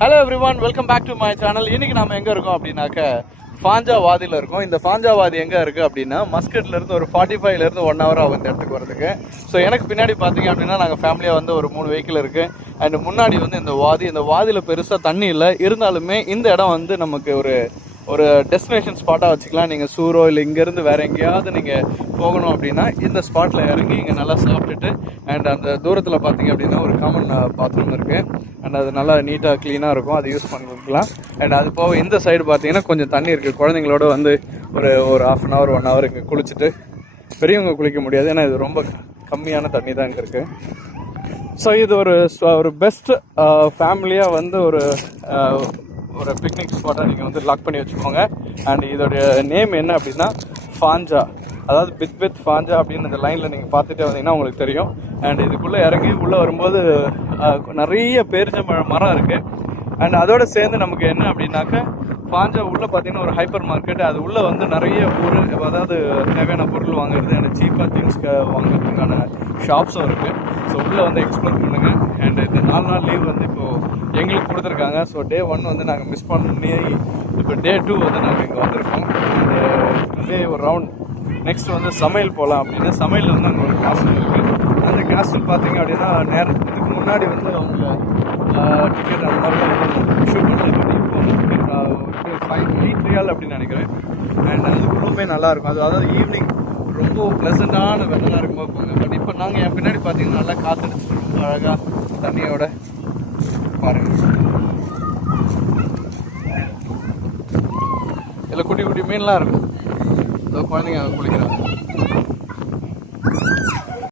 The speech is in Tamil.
Hello everyone, welcome back to my channel. இன்னைக்கு நம்ம எங்கே இருக்கோம் அப்படின்னாக்க ஃபாஞ்சா வாதியில் இருக்கோம். இந்த ஃபாஞ்சா வாதி எங்கே இருக்குது அப்படின்னா மஸ்கட்லேருந்து ஒரு 45லேருந்து 1 hour ஆகும் இந்த இடத்துக்கு வரதுக்கு. ஸோ எனக்கு பின்னாடி பார்த்தீங்க அப்படின்னா நாங்கள் ஃபேமிலியாக வந்து ஒரு 3 வெஹிக்கிள் இருக்குது. அண்ட் முன்னாடி வந்து இந்த வாதியில் பெருசாக தண்ணி இல்லை. இருந்தாலுமே இந்த இடம் வந்து நமக்கு ஒரு டெஸ்டினேஷன் ஸ்பாட்டாக வச்சுக்கலாம். நீங்கள் சூரோ இல்லை இங்கேருந்து வேறு எங்கேயாவது நீங்கள் போகணும் அப்படின்னா இந்த ஸ்பாட்டில் இறங்கி இங்கே நல்லா சாப்பிட்டுட்டு அண்ட் அந்த தூரத்தில் பார்த்தீங்க அப்படின்னா ஒரு காமன் பாத்ரூம் இருக்குது. அண்ட் அது நல்லா நீட்டாக க்ளீனாக இருக்கும், அது யூஸ் பண்ணிக்கலாம். அண்ட் அது போக இந்த சைடு பார்த்தீங்கன்னா கொஞ்சம் தண்ணி இருக்குது. குழந்தைங்களோட வந்து ஒரு ½ an hour 1 hour இங்கே குளிச்சுட்டு, பெரியவங்க குளிக்க முடியாது ஏன்னா இது ரொம்ப கம்மியான தண்ணி தான் இங்கே இருக்குது. ஸோ இது ஒரு பெஸ்ட் ஃபேமிலியாக வந்து ஒரு பிக்னிக் ஸ்பாட்டாக நீங்கள் வந்து லாக் பண்ணி வச்சுக்கோங்க. அண்ட் இதோடைய நேம் என்ன அப்படின்னா ஃபாஞ்சா, அதாவது பித் ஃபாஞ்சா அப்படின்னு இந்த லைனில் நீங்கள் பார்த்துட்டே வந்தீங்கன்னா உங்களுக்கு தெரியும். அண்ட் இதுக்குள்ளே இறங்கி உள்ளே வரும்போது நிறைய பேரிச்சம்பழம் மரம் இருக்குது. அண்ட் அதோடு சேர்ந்து நமக்கு என்ன அப்படின்னாக்க ஃபாஞ்சா உள்ளே பார்த்தீங்கன்னா ஒரு ஹைப்பர் மார்க்கெட், அது உள்ளே வந்து நிறைய பொருள், அதாவது தேவையான பொருள் வாங்குறது அண்ட் சீப்பாக திங்ஸ் வாங்குறதுக்கான ஷாப்ஸும் இருக்குது. ஸோ உள்ளே வந்து எக்ஸ்ப்ளோர் பண்ணுங்கள். அண்ட் இந்த 4 நாள் லீவ் வந்து இப்போது எங்களுக்கு கொடுத்துருக்காங்க. ஸோ Day 1 வந்து நாங்கள் மிஸ் பண்ணி இப்போ Day 2 வந்து நாங்கள் இங்கே வந்திருக்கோம். டே ஒரு ரவுண்ட் நெக்ஸ்ட் வந்து சமையல் போகலாம் அப்படின்னு. சமையல் வந்து அங்கே ஒரு கேஸ்டல் இருக்குது. அந்த கேஸ்டல் பார்த்தீங்க அப்படின்னா இதுக்கு முன்னாடி வந்து அவங்க டிக்கெட் அந்த மாதிரிலாம் இஷ்யூ பண்ணுறது. இப்போ வந்து டிக்கெட் 8 ரியால் அப்படின்னு நினைக்கிறேன். அண்ட் அதுக்கு ரூமே நல்லாயிருக்கும். அதாவது ஈவினிங் ரொம்ப ப்ளசண்ட்டான வெதராக இருக்கும்போது போங்க. பட் இப்போ நாங்கள் என் பின்னாடி பார்த்தீங்கன்னா நல்லா காற்றடிச்சிட்டு ரொம்ப அழகாக தண்ணியோட பாருங்கள். இதில் குட்டி குட்டி மீன்லாம் இருக்கும். குழந்தைங்க குளிக்கிறாங்க.